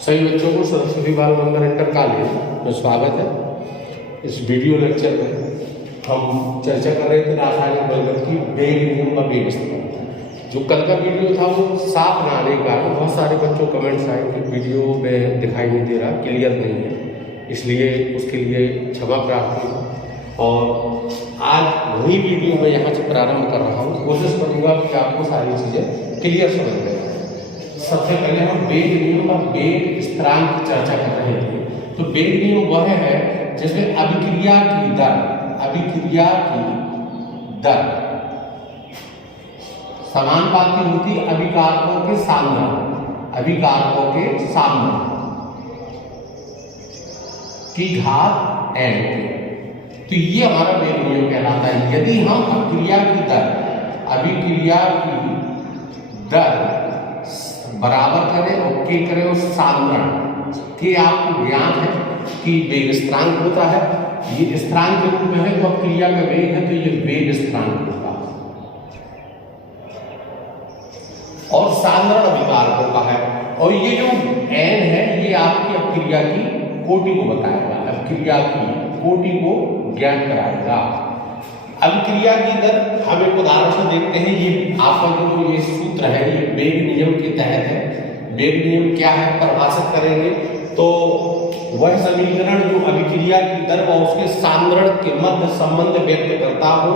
सभी बच्चों को सरस्वती बाल मंदिर इंटर कॉलेज में स्वागत है। इस वीडियो लेक्चर में हम चर्चा कर रहे थे रासायनिक बलगत की वेग नियम का वेग स्थिरांक। जो कल का वीडियो था वो साफ ना आने का बहुत सारे बच्चों कमेंट्स आए कि वीडियो में दिखाई नहीं दे रहा, क्लियर नहीं है, इसलिए उसके लिए क्षमा प्रार्थी हूँ। और आज वही वीडियो मैं यहाँ से प्रारंभ कर रहा हूँ। कोशिश करूँगा कि आपको सारी चीज़ें क्लियर समझ में आए। सबसे पहले हम वेग नियम का वेग स्थिरांक की चर्चा कर रहे थे। तो वेग नियम वह है जिसमें अभिक्रिया की दर समानुपाती होती अभिकारकों के सामने की घात n। तो ये हमारा वेग नियम कहलाता है। यदि हम अभिक्रिया की दर बराबर करें और के करें और साधारण के आपको ज्ञान है कि वेग स्थिरांक होता है, ये स्थिरांक के रूप में है, तो अभिक्रिया का वेग है तो ये वेग स्थिरांक होगा। और साधारण अभिकारकों का है, और ये जो n है ये आपकी अभिक्रिया की कोटि को बताएगा, अभिक्रिया की कोटि को ज्ञात कराएगा। अभिक्रिया की दर हम एक उदाहरण से देखते हैं। ये आपका जो ये सूत्र है ये वेग नियम के तहत है। वेग नियम क्या है परिभाषित करेंगे तो वह समीकरण जो अभिक्रिया की दर और उसके साधारण के मध्य संबंध व्यक्त करता हो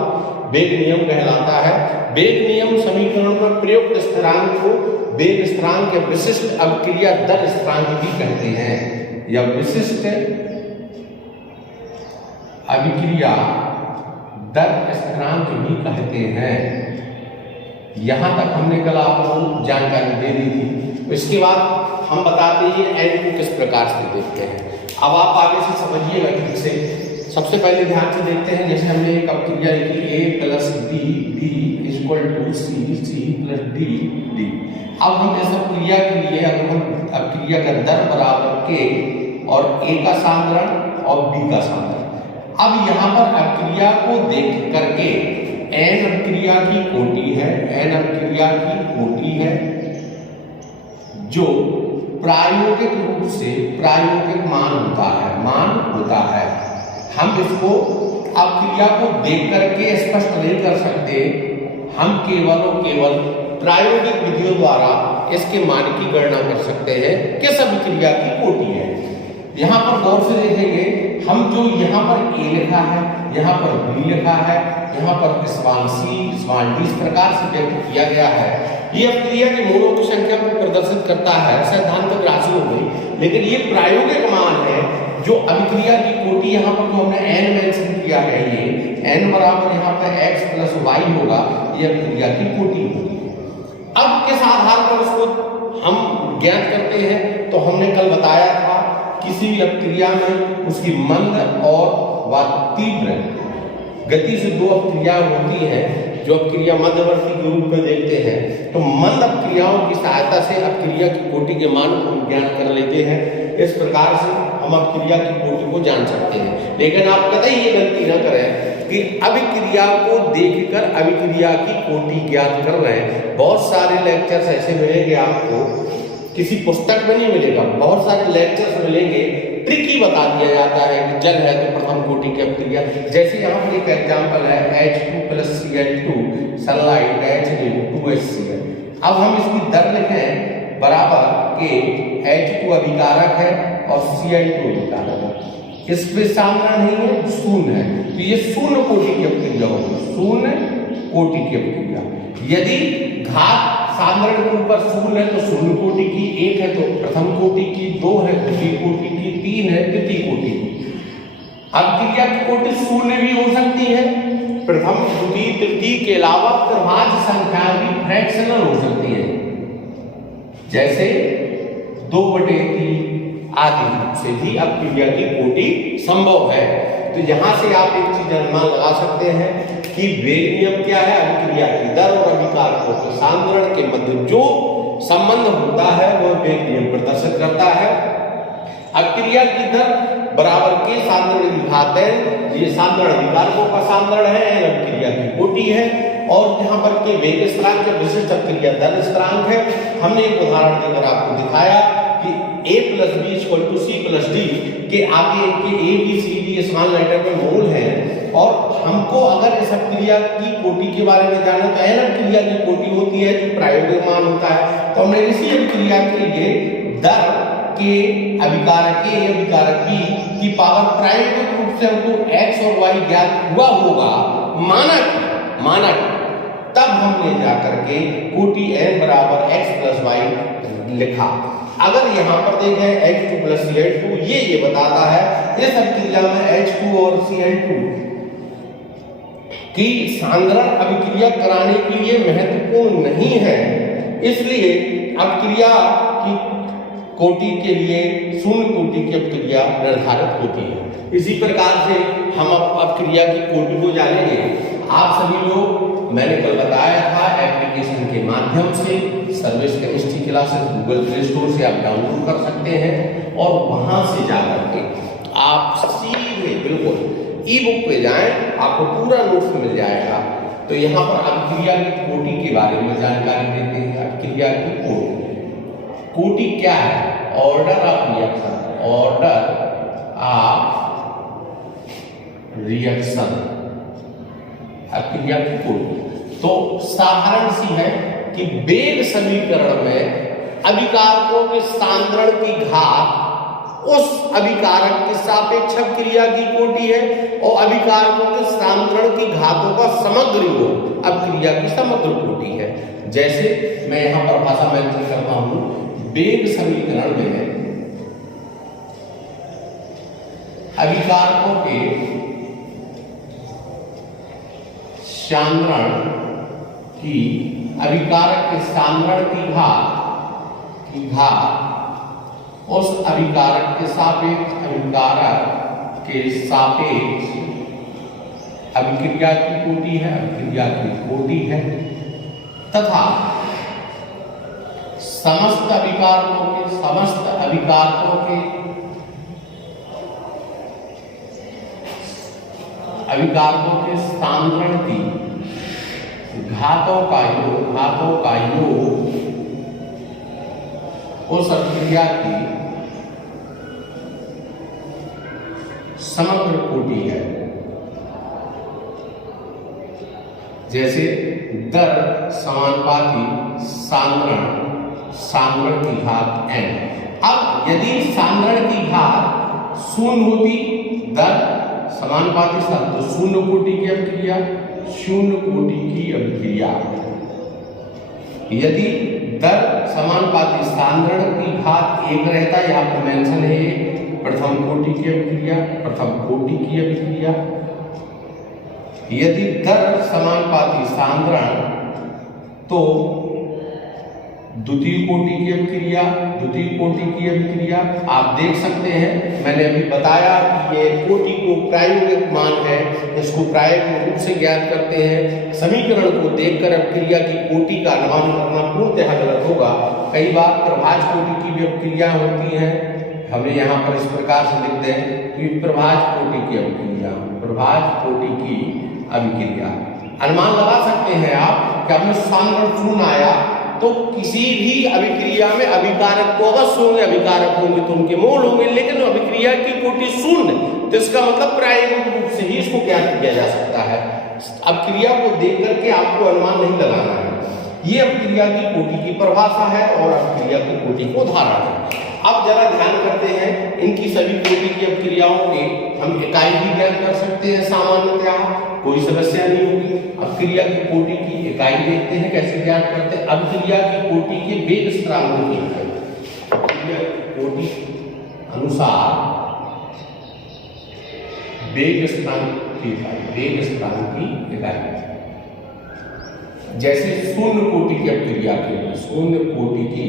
वेग नियम कहलाता है। वेग नियम समीकरण पर प्रयुक्त स्थिरांक को वेग स्थिरांक या विशिष्ट अभिक्रिया दर स्थिरांक भी कहते हैं, या विशिष्ट अभिक्रिया दर स्थिरांक भी कहते हैं। यहां तक हमने कल आपको जानकारी दे दी थी। इसके बाद हम बताते हैं n को किस प्रकार से देखते हैं। अब आप आगे से समझिएगा ठीक से। सबसे पहले ध्यान से देखते हैं, जैसे हमने एक अभिक्रिया लिखी a plus d equal to c plus d। अब हम इस अभिक्रिया के लिए अगर हम अभिक्रिया का दर बराबर k और a का साधारण और b का साधारण, अब यहाँ पर अभिक्रिया को देख करके n अभिक्रिया की कोटि है जो प्रायोगिक रूप से प्रायोगिक मान होता है। हम इसको अभिक्रिया को देख करके स्पष्ट नहीं कर सकते, हम केवल और केवल प्रायोगिक विधियों द्वारा इसके मान की गणना कर सकते हैं किस अभिक्रिया की कोटि है। यहाँ पर गौर से देखेंगे, हम जो यहाँ पर a लिखा है, यहाँ पर b लिखा है, यहाँ पर स्मॉल c स्मॉल d इस प्रकार से व्यक्त किया गया है। ये अभिक्रिया के मोलों की संख्या को प्रदर्शित करता है, सैद्धांतिक राशि हो गई, लेकिन ये प्रायोगिक मान है। जो अभिक्रिया की कोटि यहाँ पर जो हमने n मेंशन किया है, ये n बराबर यहाँ पर x प्लस y होगा, ये अभिक्रिया की कोटि होगी। अब किस आधार पर उसको हम ज्ञात करते हैं, तो हमने कल बताया था किसी भी अभिक्रिया में उसकी मंद और तीव्र गति से दो अभिक्रिया होती हैं। जो अभिक्रिया मध्यवर्ती के रूप में देखते हैं, तो मंद अभिक्रियाओं की सहायता से अभिक्रिया की कोटि के मान को हम ज्ञात कर लेते हैं। इस प्रकार से हम अभिक्रिया की कोटि को जान सकते हैं। लेकिन आप कतई ये गलती न करें कि अभिक्रिया को देखकर अभिक्रिया की कोटि ज्ञात कर रहे हैं। बहुत सारे लेक्चर्स ऐसे मिलेंगे आपको, किसी पुस्तक में नहीं मिलेगा, बहुत सारे लेक्चर्स मिलेंगे, ट्रिकी बता दिया जाता है कि जल है तो प्रथम कोटि की अभिक्रिया। जैसे यहाँ पर एक एग्जांपल है H2 plus Cl2 sunlight H2HCl। अब हम इसकी दर लिखें बराबर के H2 अभिकारक है और Cl2 अभिकारक है, इसमें साधारण नहीं है, शून्य है, तो ये शून्य कोटि की अभिक्रिया होगी, शून्य कोटि की अभिक्रिया। यदि घात साधारण के ऊपर शून्य है तो शून्य कोटि की, एक है तो प्रथम कोटि की, दो है द्वितीय कोटि की, तीन है तृतीय कोटि की। अभिक्रिया की कोटि शून्य भी हो सकती है, प्रथम द्वितीय तृतीय के अलावा क्रमवार संख्या भी फ्रैक्शनल हो सकती है, जैसे 2/3 आदि से भी अभिक्रिया की कोटि संभव है। तो यहाँ से आप एक चीज अनुमान लगा सकते हैं कि वेग नियम क्या है, अभिक्रिया की दर और अभिकारकों के साधारण के मध्य जो संबंध होता है वह वेग नियम प्रदर्शित करता है। अभिक्रिया की दर बराबर के साधारण घात है, ये साधारण अभिकारकों का साधारण है, अभिक्रिया की कोटि है, और यहाँ पर के वेग स्थिरांक विशिष्ट अभिक्रिया दर स्थिरांक है। हमने एक उदाहरण देकर आपको दिखाया कि A+B=C+D के आगे इनके ABCD स्मॉल लेटर में मोल है, और हमको अगर इस अभिक्रिया की कोटि के बारे में जानना तो n अभिक्रिया की कोटि होती है जो प्रायोगिक मान होता है। तो हमने इसी अभिक्रिया के लिए दर के अभिकारक A अभिकारक B की पावर प्रायोगिक रूप से हमको x और y ज्ञात हुआ होगा, माना कि तब हमने जाकर के कोटि n बराबर x + y लिखा। अगर यहाँ पर देखें H2 + Cl2 ये बताता है इस अभिक्रिया में H2 और Cl2 की सांद्रण अभिक्रिया कराने के लिए महत्वपूर्ण नहीं है, इसलिए अभिक्रिया की कोटि के लिए शून्य कोटि की अभिक्रिया निर्धारित होती है। इसी प्रकार से हम अब अभिक्रिया की कोटि को जानेंगे। आप सभी लोग, मैंने कल बताया था, एप्लीकेशन के माध्यम से service chemistry classes Google play store से आप डाउनलोड कर सकते हैं और वहां से जाकर के आप सीधे बिल्कुल ई बुक पे जाएं, आपको पूरा नोट्स मिल जाएगा। तो यहाँ पर अभिक्रिया की कोटि के बारे में जानकारी देते हैं। अभिक्रिया की कोटि क्या है? Order of reaction, order of reaction अभिक्रिया की कोटि तो साधारण सी है कि वेग समीकरण में अभिकारकों के सांद्रण की घात उस अभिकारक के सापेक्ष अभिक्रिया की कोटि है, और अभिकारकों के सांद्रण की घातों का समग्र योग अभिक्रिया की समग्र कोटि है। जैसे मैं यहाँ पर भाषा मेंशन करता हूँ, वेग समीकरण में अभिकारकों के सांद्रण की अभिकारक के सांद्रण की घात उस अभिकारक के सापेक्ष अभिक्रिया की कोटि है, अभिक्रिया की कोटि है, तथा समस्त अभिकारकों के सांद्रण की घातों का योग उस अभिक्रिया की समग्र कोटि है। जैसे दर समानुपाती सांद्रण की घात n। अब यदि सांद्रण की घात शून्य होती, दर समानुपाती तो शून्य कोटि की अभिक्रिया, शून्य कोटि की अभिक्रिया। यदि दर समानुपाती सांद्रण की घात 1 रहता, यहाँ पर मेंशन है ये प्रथम कोटि की अभिक्रिया, प्रथम कोटि की अभिक्रिया। यदि दर समानुपाती सांद्रण तो द्वितीय कोटि की अभिक्रिया, द्वितीय कोटि की अभिक्रिया। आप देख सकते हैं, मैंने अभी बताया कि ये कोटि को प्रायोगिक मान है, इसको प्रायोगिक रूप से ज्ञात करते हैं। समीकरण को देखकर अभिक्रिया की कोटि का अनुमान करना पूर्णतः गलत होगा। कई बार प्रभाज कोटि की भी अभिक्रिया होती है, हमें यहाँ पर इस प्रकार से लिख दें कि प्रभाज कोटि की अभिक्रिया, प्रभाज कोटि की अभिक्रिया। अनुमान लगा सकते हैं आप कि हमने सांद्रण शून्य आया तो किसी भी अभिक्रिया में अभिकारक तो अवश्य होंगे, अभिकारक होंगे तो उनके मोल होंगे, लेकिन अभिक्रिया की कोटि शून्य, तो इसका मतलब प्रायोगिक रूप से ही इसको ज्ञात किया जा सकता है। अभिक्रिया को देख करके आपको अनुमान नहीं लगाना है। ये अभिक्रिया की कोटि की परिभाषा है और अभिक्रिया की कोटि को उदाहरण है। अब जरा ध्यान करते हैं, इनकी सभी कोटि की अभिक्रियाओं के हम इकाई भी ज्ञात कर सकते हैं सामान्यतः, कोई समस्या नहीं होगी। अभिक्रिया की कोटि की इकाई देखते हैं कैसे ज्ञात करते हैं। अभिक्रिया की कोटि के वेग स्थिरांकों की इकाई, अभिक्रिया की कोटि अनुसार वेग स्थिरांक की इकाई, वेग स्थिरांक की इकाई। जैसे शून्य कोटि की अभिक्रिया के लिए, शून्य कोटि की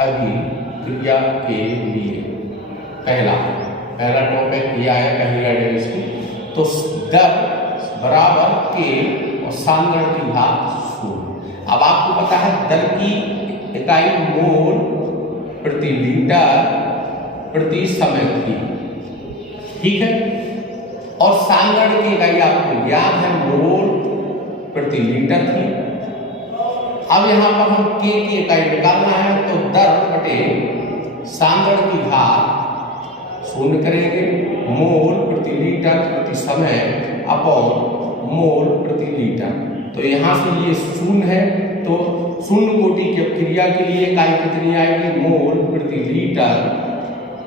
अभिक्रिया के लिए पहला टॉपिक ये आया पहली आइडेंटिटी, तो दर बराबर के और सांद्रण की घात शून्य। अब आपको पता है दर की इकाई मोल प्रति लीटर प्रति समय थी, ठीक है, और सांद्रण की इकाई आपको याद है मोल प्रति लीटर थी। अब यहाँ पर हम के की इकाई निकालना है, तो दर बटे सांद्रण की घात शून्य करेंगे, मोल प्रति लीटर प्रति समय अपॉन मोल प्रति लीटर। तो यहाँ से ये शून्य है, तो शून्य कोटि की अपक्रिया के लिए इकाई कितनी आएगी, मोल प्रति लीटर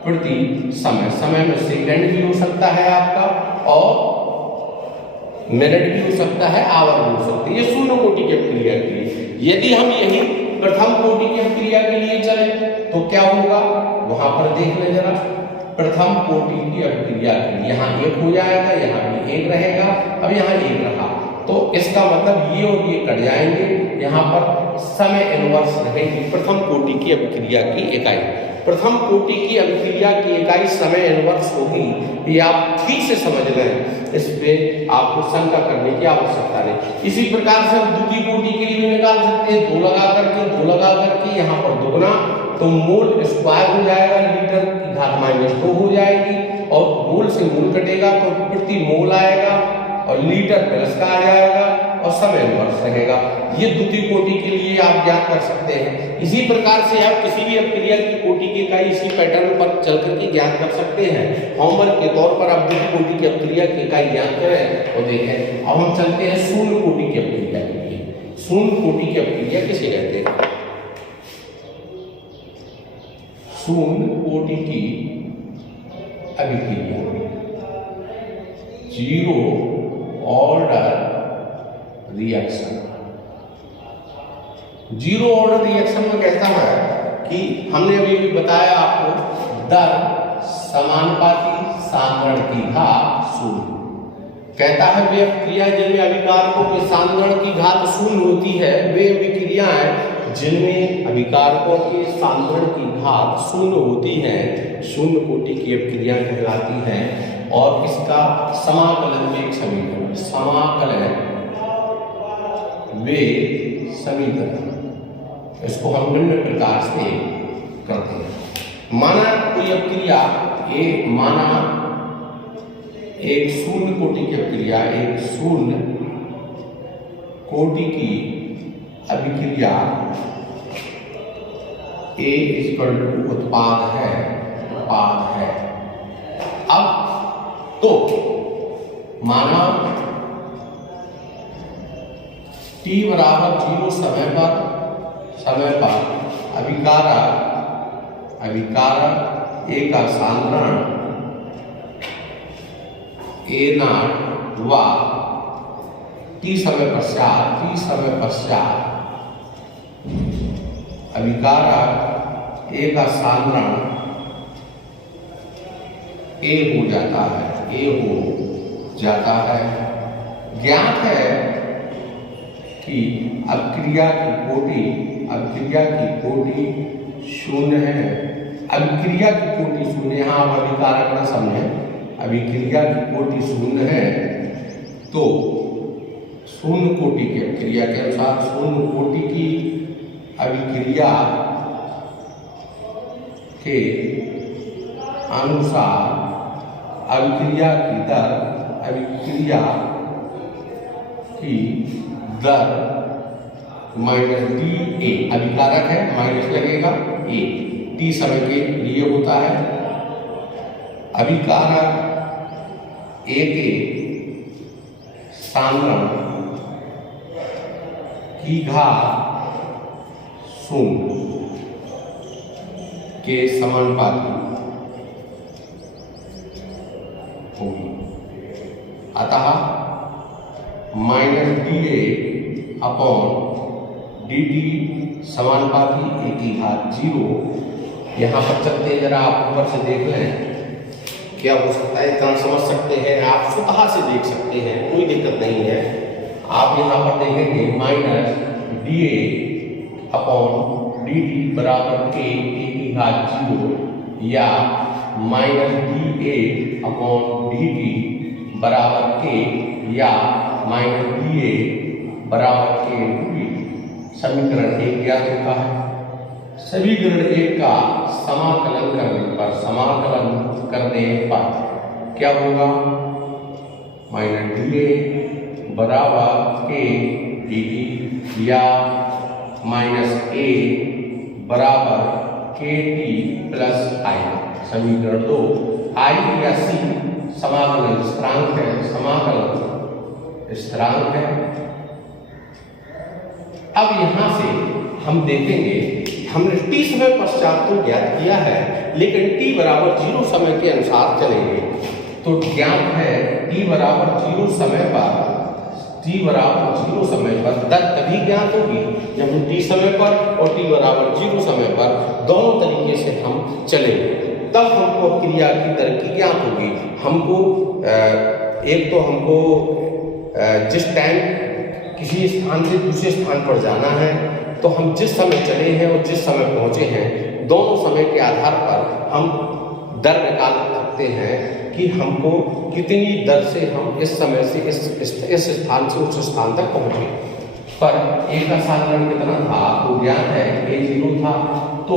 प्रति समय। समय में सेकंड भी हो सकता है आपका और मिनट भी हो सकता है, आवर भी हो सकता है। ये शून्य कोटि की अपक्रिया के लिए। यदि हम यही प्रथम कोटि की अपक्रिया के लिए चले तो क्या होगा, वहां पर देख ले जरा। प्रथम कोटि की अपक्रिया के लिए यहाँ 1 हो जाएगा, यहाँ भी 1 रहेगा, अब यहाँ 1 रहा, तो इसका मतलब ये और ये कट जाएंगे, यहाँ पर समय इनवर्स रहेगी प्रथम कोटि की अभिक्रिया की इकाई। प्रथम कोटि की अभिक्रिया की इकाई समय इनवर्स होगी, ये आप ठीक से समझ लें, इस पे आपको शंका करने की आवश्यकता नहीं। इसी प्रकार से हम द्वितीय कोटि के लिए भी निकाल सकते हैं, 2 लगा करके यहाँ पर दुगना, तो मोल स्क्वायर हो जाएगा, लीटर की घात -2 हो जाएगी, और मोल से मोल कटेगा तो प्रति मोल आएगा और लीटर प्लस का आ जाएगा और समय इनवर्स रहेगा। ये द्वितीय कोटि के लिए आप ज्ञात कर सकते हैं। इसी प्रकार से आप किसी भी अपक्रिया की कोटि की इकाई इसी पैटर्न पर चल करके ज्ञात कर सकते हैं। होमवर्क के तौर पर आप द्वितीय कोटि की अपक्रिया की इकाई ज्ञात करें और देखें। अब हम चलते हैं शून्य कोटि की अपक्रिया के लिए। शून्य कोटि की अपक्रिया किसे कहते हैं? शून्य कोटि की अभिक्रिया, zero order reaction. Zero order reaction में कहता है कि हमने अभी भी बताया आपको, दर समानुपाती सांद्रण की घात शून्य। कहता है वे अभिक्रिया जिनमें अभिकारकों के सांद्रण की घात शून्य होती है, वे अभिक्रियाएं जिनमें अभिकारकों के सांद्रण की घात शून्य होती है, शून्य कोटि की अभिक्रिया कहलाती हैं। और इसका समाकलन वेग समीकरण, समाकलन वेग समीकरण, इसको हम निम्न प्रकार से करते हैं। माना कोई अपक्रिया माना एक शून्य कोटि की अपक्रिया, एक शून्य कोटि की अभिक्रिया A = उत्पाद है। अब तो माना t बराबर 0 समय पर अभिकारक A का सांद्रण A0 व t समय पश्चात अभिकारक A का सांद्रण A हो जाता है। ज्ञात है कि अभिक्रिया की कोटि शून्य है। अभिक्रिया की कोटि शून्य, यहाँ आप अभिकारक न समझें, अभिक्रिया की कोटि शून्य है। तो शून्य कोटि की अभिक्रिया के अनुसार, शून्य कोटि की अभिक्रिया के अनुसार अभिक्रिया की दर -dA, अभिकारक है, माइनस लगेगा A, t समय के लिए होता है। अभिकारक A के सांद्रण की घात शून्य के समानुपाती होगी। अतः -dA/dt समानुपाती A की घात 0। यहाँ पर चलते हैं, जरा आप ऊपर से देख लें क्या हो सकता है, इतना समझ सकते हैं, आप स्वतः से देख सकते हैं, कोई दिक्कत नहीं है। आप यहाँ पर देखेंगे -dA/dt बराबर K A की घात 0 या -dA/dt बराबर K या -dA बराबर K। समीकरण 1 ज्ञात होता है। समीकरण 1 का समाकलन करने पर क्या होगा, -dA बराबर K dt या -A बराबर के टी प्लस आई। समीकरण 2 आई या सी समाकलन स्थिरांक है, समाकलन स्थिरांक है। अब यहां से हम देखेंगे, हमने t समय पश्चात तो ज्ञात किया है, लेकिन t बराबर 0 समय के अनुसार चलेंगे। तो ज्ञात है t बराबर 0 समय पर, t बराबर 0 समय पर दर तभी ज्ञात होगी जब हम t समय पर और t बराबर 0 समय पर दोनों तरीके से हम चलेंगे, तब हमको क्रिया की दर की ज्ञात होगी। हमको एक तो हमको जिस टाइम किसी स्थान से दूसरे स्थान पर जाना है, तो हम जिस समय चले हैं और जिस समय पहुंचे हैं, दोनों समय के आधार पर हम दर निकाल सकते हैं कि हमको कितनी दर से हम इस समय से इस स्थान से उस स्थान तक पहुंचे। पर एक का साधारण कितना था, आपको ज्ञात है a0 था, तो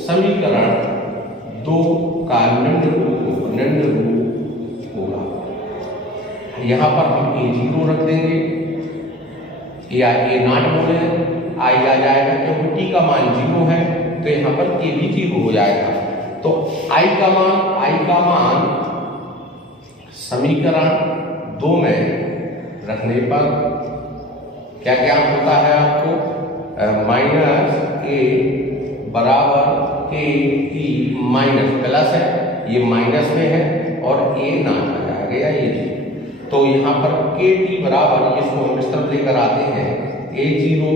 समीकरण 2 का निम्न रूप होगा। यहाँ पर हम a0 रख देंगे या a0 बोले, आई आ जाएगा क्योंकि t का मान 0 है, तो यहाँ पर k भी 0 हो जाएगा। तो i का मान समीकरण 2 में रखने पर क्या क्या होता है आपको, माइनस a बराबर k t माइनस प्लस है, ये माइनस में है और a ना आ जाएगा ये। तो यहाँ पर के टी बराबर, इसको हम इस तरफ लेकर आते हैं, a0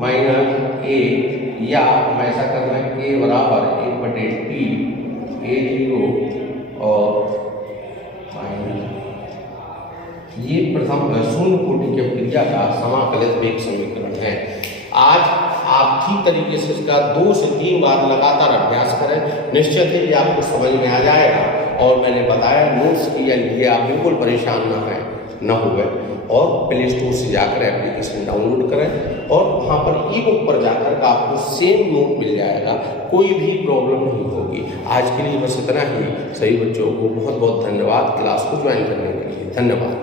माइनस a, या हम ऐसा कर रहे हैं k बराबर 1/t a0 और माइनस, ये प्रथम शून्य कोटि की क्रिया का समाकलित वेग समीकरण है। आज आप ठीक तरीके से इसका 2 से 3 बार लगातार अभ्यास करें, निश्चित ही आपको समझ में आ जाएगा। और मैंने बताया नोट्स के लिए आप बिल्कुल परेशान न हुए और प्ले स्टोर से जाकर एप्लीकेशन डाउनलोड करें और वहाँ पर ई बुक पर जाकर आपको सेम नोट मिल जाएगा, कोई भी प्रॉब्लम नहीं होगी। आज के लिए बस इतना ही। सभी बच्चों को बहुत बहुत धन्यवाद क्लास को ज्वाइन करने के लिए। धन्यवाद।